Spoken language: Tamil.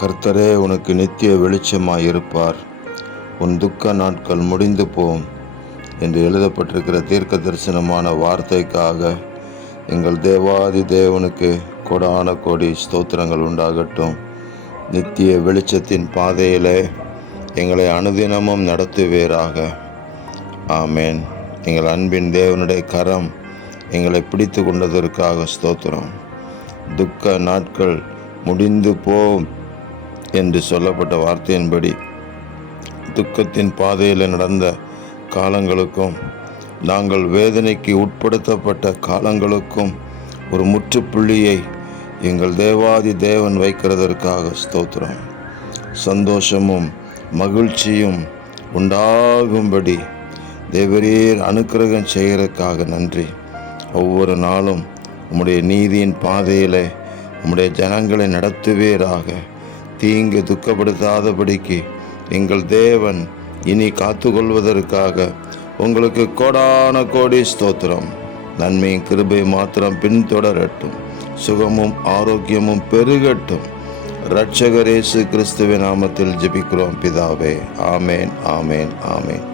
கர்த்தரே உனக்கு நித்திய வெளிச்சமாயிருப்பார். உன் துக்க நாட்கள் முடிந்து போம் என்று எழுதப்பட்டிருக்கிற தீர்க்க தரிசனமான வார்த்தைக்காக எங்கள் தேவாதி தேவனுக்கு கொடான கோடி ஸ்தோத்திரங்கள் உண்டாகட்டும். நித்திய வெளிச்சத்தின் பாதையிலே எங்களை அனுதினமும் நடத்துவீராக. ஆமேன். எங்கள் அன்பின் தேவனுடைய கரம் எங்களை பிடித்து கொண்டதற்காக ஸ்தோத்திரம். துக்க நாட்கள் முடிந்து போம் என்று சொல்லப்பட்ட வார்த்தையின்படி துக்கத்தின் பாதையில் நடந்த காலங்களுக்கும் நாங்கள் வேதனைக்கு உட்படுத்தப்பட்ட காலங்களுக்கும் ஒரு முற்றுப்புள்ளியை எங்கள் தேவாதி தேவன் வைக்கிறதற்காக ஸ்தோத்திரம். சந்தோஷமும் மகிழ்ச்சியும் உண்டாகும்படி தேவரீர் அனுக்கிரகம் செய்கிறதுக்காக நன்றி. ஒவ்வொரு நாளும் உம்முடைய நீதியின் பாதையில் உம்முடைய ஜனங்களை நடத்துவீராக. தீங்கு துக்கப்படுத்தாதபடிக்கு எங்கள் தேவன் இனி காத்துக்கொள்வதற்காக உங்களுக்கு கோடான கோடி ஸ்தோத்திரம். நன்மையும் கிருபை மாத்திரம் பின்தொடரட்டும். சுகமும் ஆரோக்கியமும் பெருகட்டும். இரட்சகர் இயேசு கிறிஸ்துவின் நாமத்தில் ஜெபிக்கிறோம் பிதாவே. ஆமேன், ஆமேன், ஆமேன்.